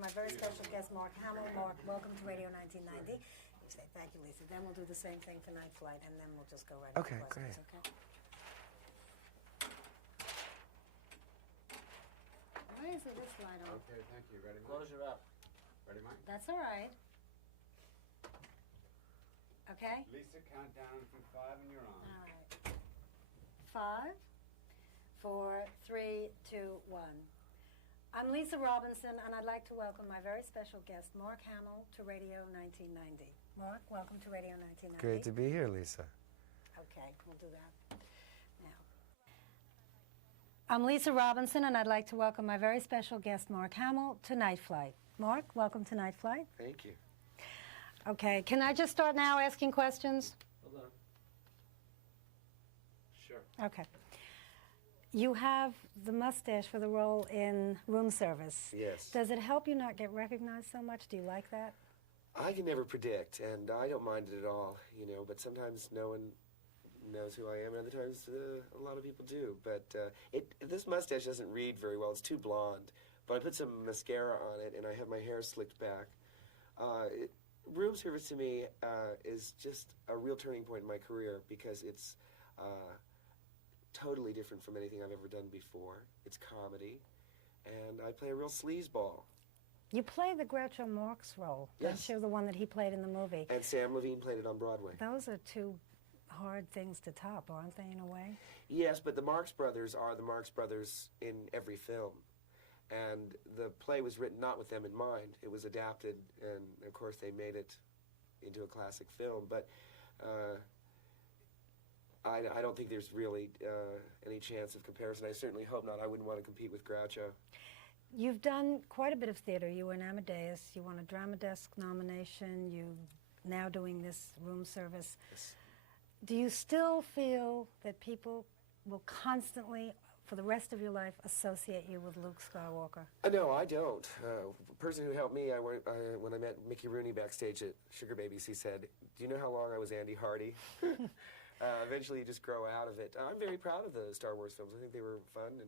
My very special guest, Mark Hamill. Mark, welcome to Radio 1990. You say thank you, Lisa. Then we'll do the same thing for Night Flight, and then we'll just go right into questions, okay? Why is it this light on? Okay, thank you. Ready, Mike? Close her up. Ready, Mike? That's all right. Okay? Lisa, count down from 5 and you're on. All right. 5, 4, 3, 2, 1. I'm Lisa Robinson, and I'd like to welcome my very special guest, Mark Hamill, to Radio 1990. Mark, welcome to Radio 1990. Great to be here, Lisa. Okay, we'll do that now. I'm Lisa Robinson, and I'd like to welcome my very special guest, Mark Hamill, to Night Flight. Mark, welcome to Night Flight. Thank you. Okay, can I just start now asking questions? Hold on. Sure. Okay. You have the mustache for the role in Room Service. Yes. Does it help you not get recognized so much? Do you like that? I can never predict, and I don't mind it at all, you know, but sometimes no one knows who I am, and other times a lot of people do. But this mustache doesn't read very well. It's too blonde. But I put some mascara on it, and I have my hair slicked back. Room Service to me is just a real turning point in my career because it's totally different from anything I've ever done before. It's comedy, and I play a real sleazeball. You play the Groucho Marx role, Yes. don't you? The one that he played in the movie. And Sam Levine played it on Broadway. Those are two hard things to top, aren't they, in a way? Yes, but the Marx Brothers are the Marx Brothers in every film. And the play was written not with them in mind. It was adapted, and of course they made it into a classic film. But I don't think there's really any chance of comparison. I certainly hope not. I wouldn't want to compete with Groucho. You've done quite a bit of theater. You were in Amadeus. You won a Drama Desk nomination. You're now doing this Room Service. Yes. Do you still feel that people will constantly, for the rest of your life, associate you with Luke Skywalker? No, I don't. The person who helped me, when I met Mickey Rooney backstage at Sugar Babies, he said, "Do you know how long I was Andy Hardy?" Eventually you just grow out of it. I'm very proud of the Star Wars films. I think they were fun,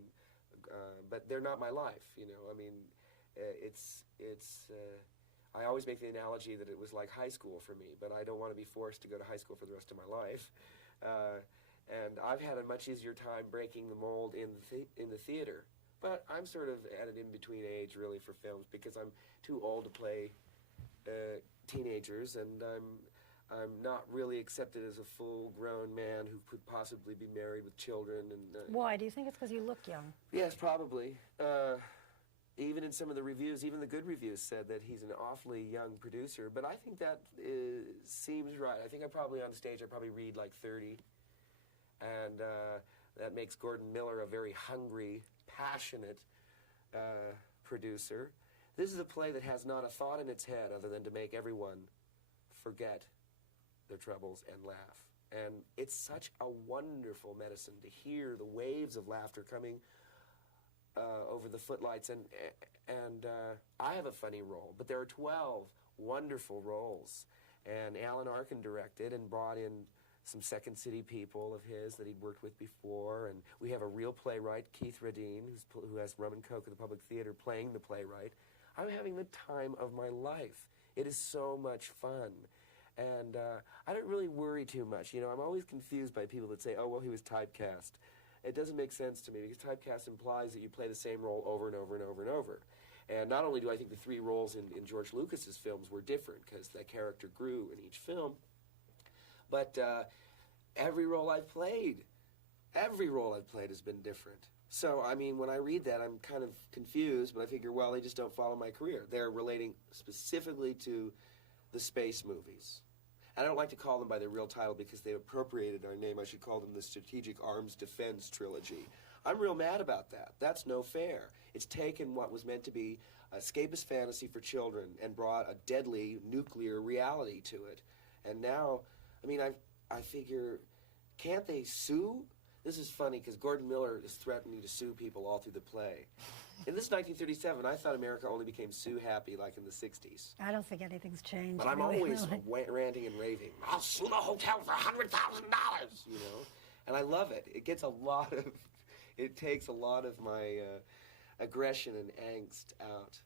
but they're not my life, you know. I mean, I always make the analogy that it was like high school for me, but I don't want to be forced to go to high school for the rest of my life. And I've had a much easier time breaking the mold in the theater. But I'm sort of at an in-between age, really, for films, because I'm too old to play teenagers, and I'm not really accepted as a full-grown man who could possibly be married with children. And Why? Do you think it's because you look young? Yes, probably. Even in some of the reviews, even the good reviews said that he's an awfully young producer, but I think that seems right. I think I probably, on stage, I probably read like 30, and that makes Gordon Miller a very hungry, passionate producer. This is a play that has not a thought in its head other than to make everyone forget their troubles and laugh. And it's such a wonderful medicine to hear the waves of laughter coming over the footlights, and I have a funny role, but there are 12 wonderful roles, and Alan Arkin directed and brought in some Second City people of his that he'd worked with before, and we have a real playwright, Keith Radine, who has Rum and Coke at the Public Theater, playing the playwright. I'm having the time of my life. It is so much fun. And I don't really worry too much. You know, I'm always confused by people that say, oh, well, he was typecast. It doesn't make sense to me, because typecast implies that you play the same role over and over and over and over. And not only do I think the 3 roles in George Lucas's films were different, because that character grew in each film, but every role I've played has been different. So, I mean, when I read that, I'm kind of confused, but I figure, well, they just don't follow my career. They're relating specifically to the space movies. I don't like to call them by their real title because they appropriated our name. I should call them the Strategic Arms Defense Trilogy. I'm real mad about that. That's no fair. It's taken what was meant to be escapist fantasy for children and brought a deadly nuclear reality to it. And now, I mean, I figure, can't they sue? This is funny because Gordon Miller is threatening to sue people all through the play. In this 1937, I thought America only became sue-happy like in the 60s. I don't think anything's changed. But I'm really, always really. ranting and raving. I'll sue the hotel for $100,000, you know? And I love it. It takes a lot of my aggression and angst out.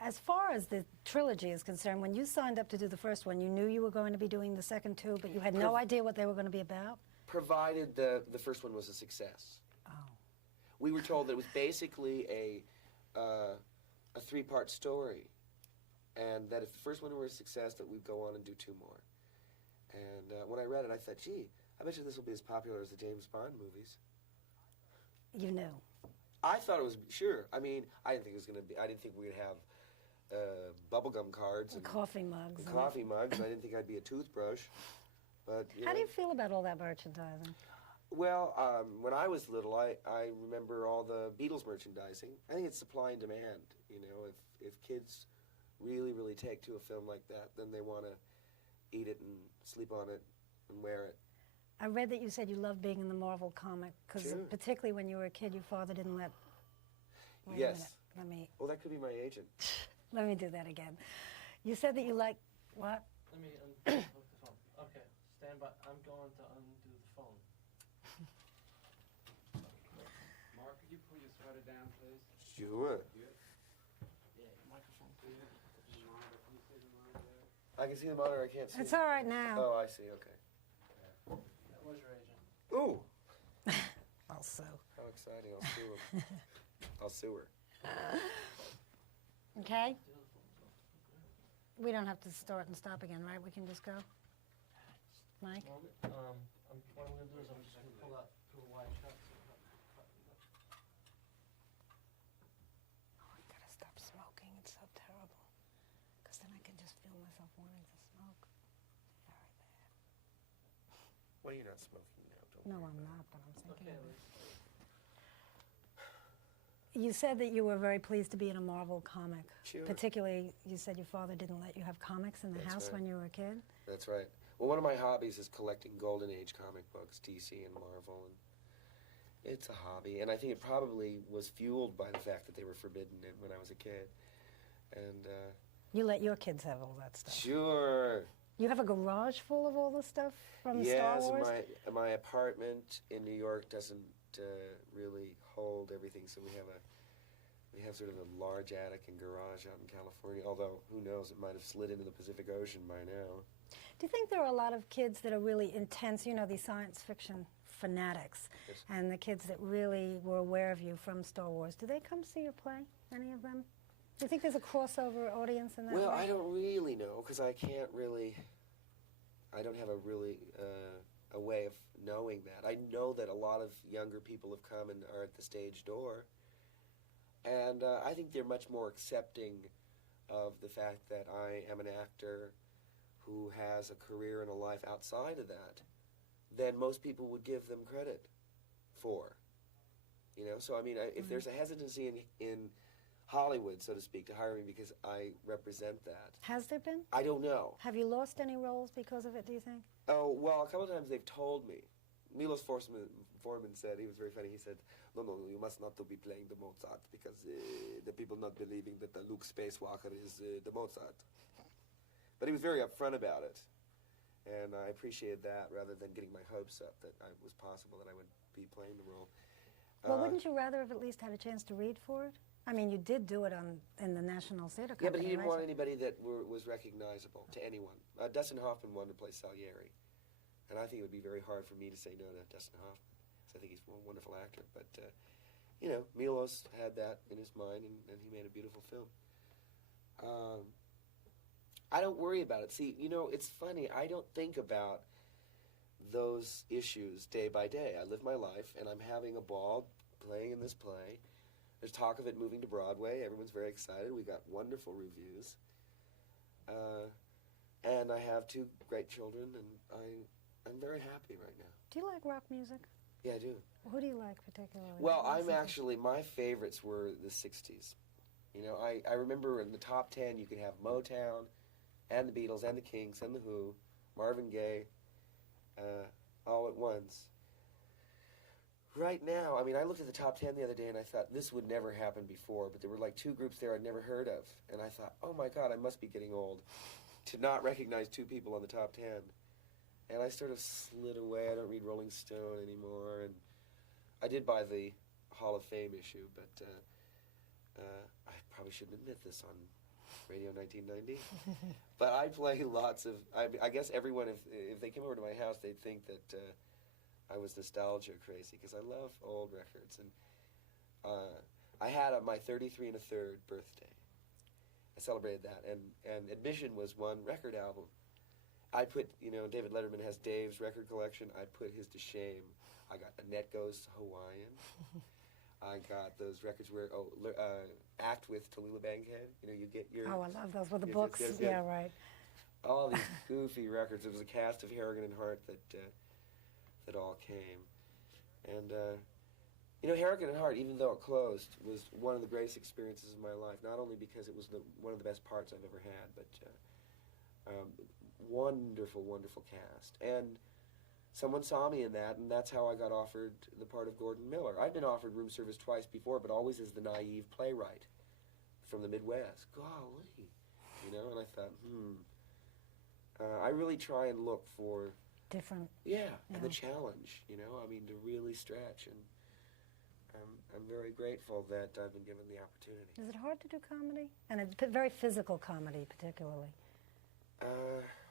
As far as the trilogy is concerned, when you signed up to do the first one, you knew you were going to be doing the second two, but you had no idea what they were going to be about? Provided the first one was a success. Oh. We were told that it was basically a three-part story, and that if the first one were a success, that we'd go on and do two more. And when I read it, I thought, gee, I bet you this will be as popular as the James Bond movies. You knew. I thought it was, sure. I mean, I didn't think it was going to be, I didn't think we'd have bubblegum cards and coffee mugs. And coffee mugs. I didn't think I'd be a toothbrush. But how do you feel about all that merchandising? Well, when I was little, I remember all the Beatles merchandising. I think it's supply and demand. You know, if kids really, really take to a film like that, then they want to eat it and sleep on it and wear it. I read that you said you loved being in the Marvel comic, because sure. Particularly when you were a kid, your father didn't let... Wait yes. a minute. Let me... Well, that could be my agent. Let me do that again. You said that you like... What? Let me unhook the phone. Okay, stand by. I'm going to undo the phone. Mark, could you pull your sweater down, please? Sure. Yeah, microphone. Monitor, can you see the monitor? I can see the monitor. I can't see It's it. all right now. Oh, I see. Okay. That was your agent. Ooh. I'll sue. How exciting. I'll sue him. I'll sue her. Okay? We don't have to start and stop again, right? We can just go? Mike? What I'm going to do is I'm just going to pull out through a wide shot. Oh, I gotta stop smoking. It's so terrible. Because then I can just feel myself wanting to smoke. Very bad. Well, you're not smoking now. Don't No, worry I'm about not, but I'm thinking Okay, of it. Liz. You said that you were very pleased to be in a Marvel comic. Sure. Particularly, you said your father didn't let you have comics in the That's house right. when you were a kid. That's right. Well, one of my hobbies is collecting Golden Age comic books, DC and Marvel, and it's a hobby. And I think it probably was fueled by the fact that they were forbidden when I was a kid. And You let your kids have all that stuff. sure. You have a garage full of all the stuff from Star Yes, Wars? my apartment in New York doesn't really hold everything, so we have sort of a large attic and garage out in California. Although who knows, it might have slid into the Pacific Ocean by now. Do you think there are a lot of kids that are really intense, you know, these science fiction fanatics, Yes. and the kids that really were aware of you from Star Wars? Do they come see your play, any of them? Do you think there's a crossover audience in that Well, way? I don't really know, because I don't have a way of knowing that. I know that a lot of younger people have come and are at the stage door, and I think they're much more accepting of the fact that I am an actor who has a career and a life outside of that than most people would give them credit for. You know, so I mean, if there's a hesitancy in Hollywood, so to speak, to hire me because I represent that, Has there been? I don't know. Have you lost any roles because of it, do you think? Oh, well, a couple of times they've told me. Milos Forman said, he was very funny, he said, no, you must not to be playing the Mozart because the people not believing that the Luke Spacewalker is the Mozart. But he was very upfront about it, and I appreciated that rather than getting my hopes up that it was possible that I would be playing the role. Well, wouldn't you rather have at least had a chance to read for it? I mean, you did do it in the National Theater Company. Yeah, but he didn't right? want anybody that was recognizable to anyone. Dustin Hoffman wanted to play Salieri, and I think it would be very hard for me to say no to Dustin Hoffman, because I think he's a wonderful actor. But, you know, Milos had that in his mind, and he made a beautiful film. I don't worry about it. See, you know, it's funny. I don't think about those issues day by day. I live my life, and I'm having a ball playing in this play. There's talk of it moving to Broadway. Everyone's very excited. We got wonderful reviews. And I have two great children, and I'm very happy right now. Do you like rock music? Yeah, I do. Who do you like particularly? Well, What's my favorites were the 60s. You know, I remember in the top 10 you could have Motown and the Beatles and the Kinks and the Who, Marvin Gaye, all at once. Right now, I mean, I looked at the top 10 the other day and I thought this would never happen before, but there were like two groups there I'd never heard of. And I thought, oh my God, I must be getting old to not recognize two people on the top 10. And I sort of slid away. I don't read Rolling Stone anymore. And I did buy the Hall of Fame issue, but I probably shouldn't admit this on Radio 1990. But I play lots of, I guess everyone, if they came over to my house, they'd think that I was nostalgia crazy, because I love old records. And I had my 33 and a third birthday. I celebrated that, and Admission was one record album. I put, David Letterman has Dave's record collection. I put his to shame. I got Annette Goes Hawaiian. I got those records where, Act with Tallulah Bankhead. You get your... Oh, I love those with the yes, books. yes, yes, Yeah, yes. right. All these goofy records. It was a cast of Harrigan and Hart that all came. And, Harrigan and Hart, even though it closed, was one of the greatest experiences of my life. Not only because it was one of the best parts I've ever had, but wonderful, wonderful cast. And someone saw me in that, and that's how I got offered the part of Gordon Miller. I'd been offered room service twice before, but always as the naive playwright from the Midwest. Golly, and I thought, I really try and look for... Different. Yeah, and the challenge, to really stretch. And I'm very grateful that I've been given the opportunity. Is it hard to do comedy? And it's very physical comedy, particularly.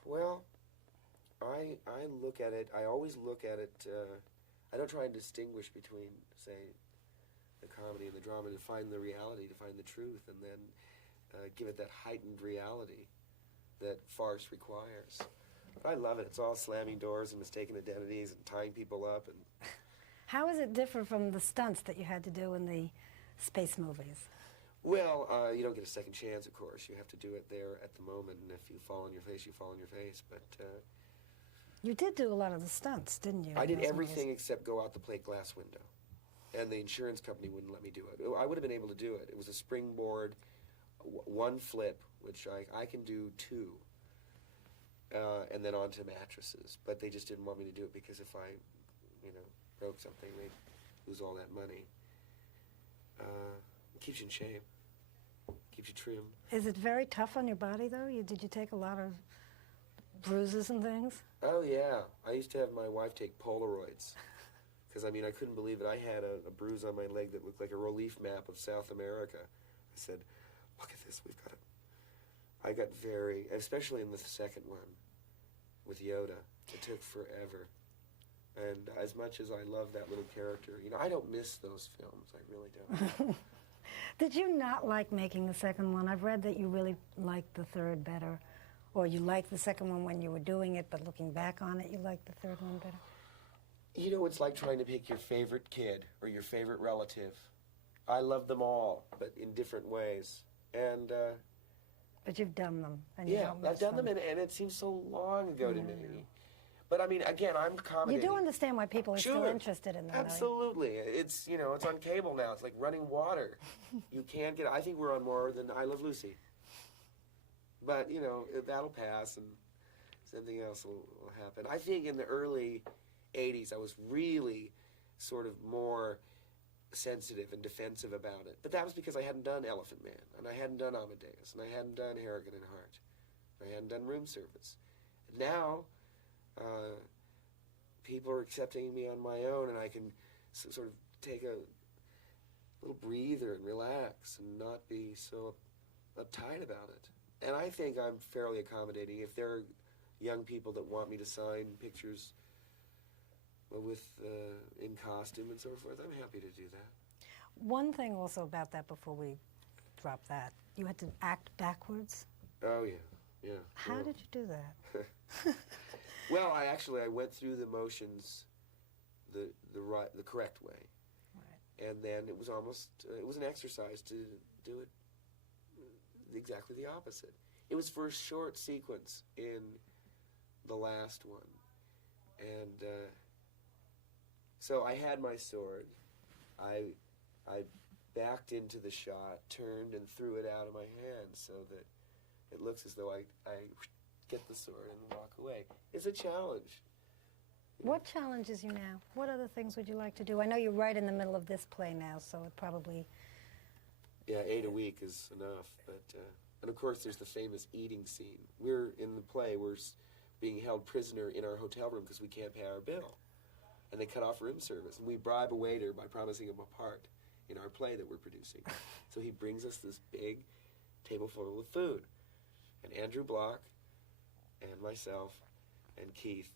Well, I look at it, I always look at it, I don't try and distinguish between, say, the comedy and the drama, to find the reality, to find the truth, and then give it that heightened reality that farce requires. I love it. It's all slamming doors and mistaken identities and tying people up. And how is it different from the stunts that you had to do in the space movies? Well, you don't get a second chance, of course. You have to do it there at the moment, and if you fall on your face, you fall on your face. But you did do a lot of the stunts, didn't you? I did everything except go out the plate glass window, and the insurance company wouldn't let me do it. I would have been able to do it. It was a springboard, one flip, which I can do two, and then onto mattresses. But they just didn't want me to do it because if I, broke something, they'd lose all that money. It keeps you in shape. Keeps you trim. Is it very tough on your body, though? Did you take a lot of bruises and things? Oh, yeah. I used to have my wife take Polaroids. Because, I couldn't believe it. I had a bruise on my leg that looked like a relief map of South America. I said, look at this, we've got it. I got very, especially in the second one with Yoda, it took forever. And as much as I love that little character, I don't miss those films. I really don't. Did you not like making the second one? I've read that you really liked the third better. Or you liked the second one when you were doing it, but looking back on it, you liked the third one better? It's like trying to pick your favorite kid or your favorite relative. I love them all, but in different ways. And, but you've done them. And yeah, I've done them, and it seems so long ago to me. But, again, I'm accommodating. You do understand why people are still interested in them, absolutely. It's, it's on cable now. It's like running water. You can't get... I think we're on more than I Love Lucy. But, that'll pass, and something else will happen. I think in the early 80s, I was really sort of more sensitive and defensive about it. But that was because I hadn't done Elephant Man, and I hadn't done Amadeus, and I hadn't done Harrigan and Hart. I hadn't done Room Service. And now... people are accepting me on my own, and I can sort of take a little breather and relax and not be so uptight about it. And I think I'm fairly accommodating. If there are young people that want me to sign pictures with in costume and so forth, I'm happy to do that. One thing also about that before we drop that, you had to act backwards. Oh, yeah. How did you do that? Well, I went through the motions the correct way. Right. And then it was an exercise to do it exactly the opposite. It was for a short sequence in the last one. And so I had my sword. I backed into the shot, turned, and threw it out of my hand so that it looks as though I get the sword and walk away. It's a challenge. What challenges you now? What other things would you like to do? I know you're right in the middle of this play now, so it probably... Yeah, 8 a week is enough. But and of course, there's the famous eating scene. We're in the play. We're being held prisoner in our hotel room because we can't pay our bill. And they cut off room service. And we bribe a waiter by promising him a part in our play that we're producing. So he brings us this big table full of food. And Andrew Block and myself and Keith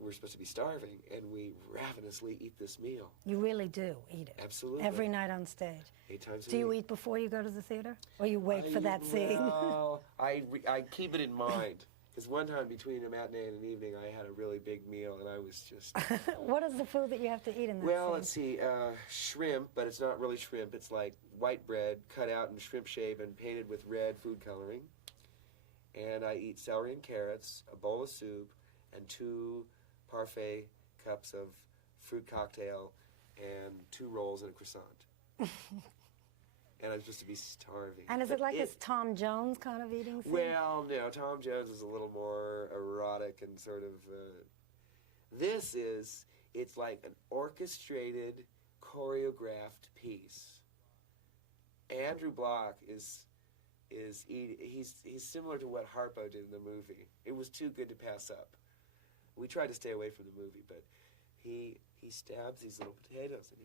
we're supposed to be starving, and we ravenously eat this meal. You really do eat it. Absolutely. Every night on stage. 8 times a week. Do you eat before you go to the theater? Or you wait for that scene? Well, I keep it in mind. Because one time between a matinee and an evening, I had a really big meal, and I was just... What is the food that you have to eat in that Well, scene? let's see. Shrimp, but it's not really shrimp. It's like white bread cut out in shrimp shape and painted with red food coloring. And I eat celery and carrots, a bowl of soup, and 2 parfait cups of fruit cocktail, and 2 rolls and a croissant. And I'm supposed to be starving. And is it like this Tom Jones kind of eating scene? Well, no, Tom Jones is a little more erotic and sort of... it's like an orchestrated, choreographed piece. Andrew Block is eating... He's similar to what Harpo did in the movie. It was too good to pass up. We tried to stay away from the movie, but he stabs these little potatoes, and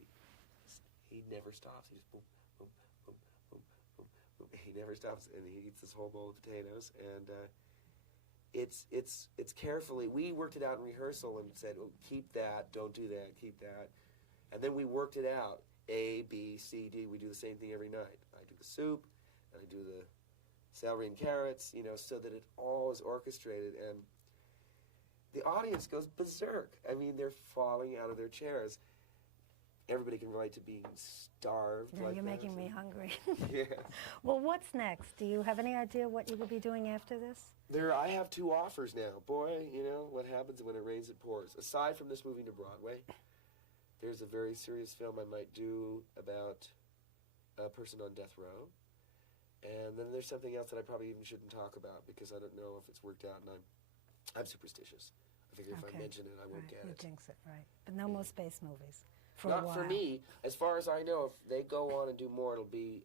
he never stops. He just boom, boom, boom, boom, boom, boom. He never stops, and he eats this whole bowl of potatoes, and it's carefully. We worked it out in rehearsal and said, oh, keep that, don't do that, keep that, and then we worked it out. A, B, C, D. We do the same thing every night. I do the soup, and I do the celery and carrots, so that it all is orchestrated, and the audience goes berserk. I mean, they're falling out of their chairs. Everybody can relate to being starved. Yeah, like you're that. making me hungry. Yeah. Well, what's next? Do you have any idea what you will be doing after this? I have 2 offers now. Boy, what happens when it rains, it pours. Aside from this moving to Broadway, there's a very serious film I might do about a person on death row. And then there's something else that I probably even shouldn't talk about because I don't know if it's worked out, and I'm superstitious. I figure if I mention it, I won't get You it. jinx it, right. But no more space movies for a Not while. for me. As far as I know, if they go on and do more, it'll be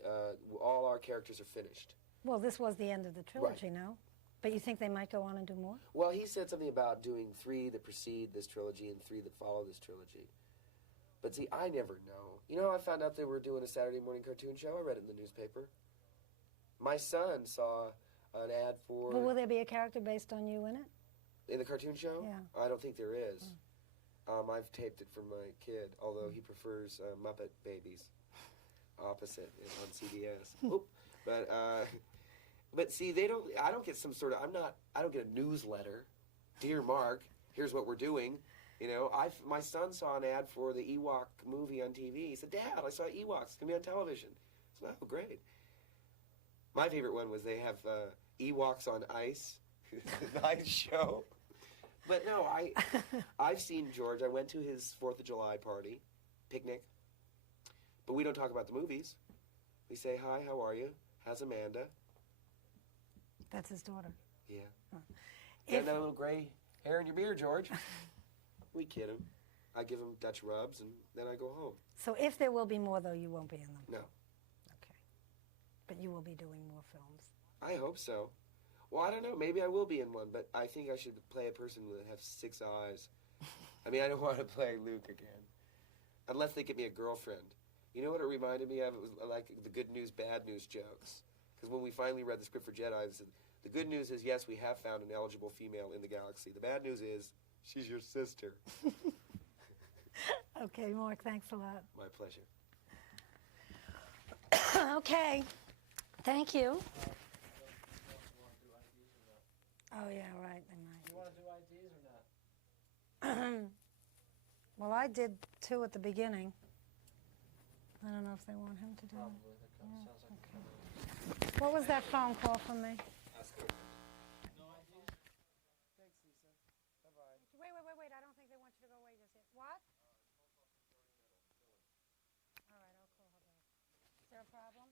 all our characters are finished. Well, this was the end of the trilogy, no? But you think they might go on and do more? Well, he said something about doing 3 that precede this trilogy and 3 that follow this trilogy. But see, I never know. I found out they were doing a Saturday morning cartoon show. I read it in the newspaper. My son saw an ad for... Well, will there be a character based on you in it? In the cartoon show? Yeah. I don't think there is. I've taped it for my kid, although he prefers Muppet Babies. Opposite is on CBS. Oop. But see, I don't get some sort of, I don't get a newsletter. Dear Mark, here's what we're doing. My son saw an ad for the Ewok movie on TV. He said, Dad, I saw Ewoks. It's going to be on television. I said, oh, great. My favorite one was they have Ewoks on Ice. Nice show. But no, I've seen George. I went to his 4th of July party, picnic. But we don't talk about the movies. We say, hi, how are you? How's Amanda? That's his daughter. Yeah. Huh. Got that little gray hair in your beard, George. We kid him. I give him Dutch rubs, and then I go home. So if there will be more, though, you won't be in them? No. Okay. But you will be doing more films? I hope so. Well, I don't know. Maybe I will be in one, but I think I should play a person that has 6 eyes. I mean, I don't want to play Luke again. Unless they get me a girlfriend. You know what it reminded me of? It was like the good news, bad news jokes. Because when we finally read the script for Jedi, I said, the good news is, yes, we have found an eligible female in the galaxy. The bad news is, she's your sister. Okay, Mark, thanks a lot. My pleasure. Okay. Thank you. Oh, yeah, right, they might. You want to do IDs or not? Well, I did 2 at the beginning. I don't know if they want him to do Probably. it. That Yeah, sounds like okay. What was that phone call from me? No IDs? Thanks, Lisa. Bye-bye. Wait, I don't think they want you to go away just yet. What? All right, I'll call her back. Is there a problem?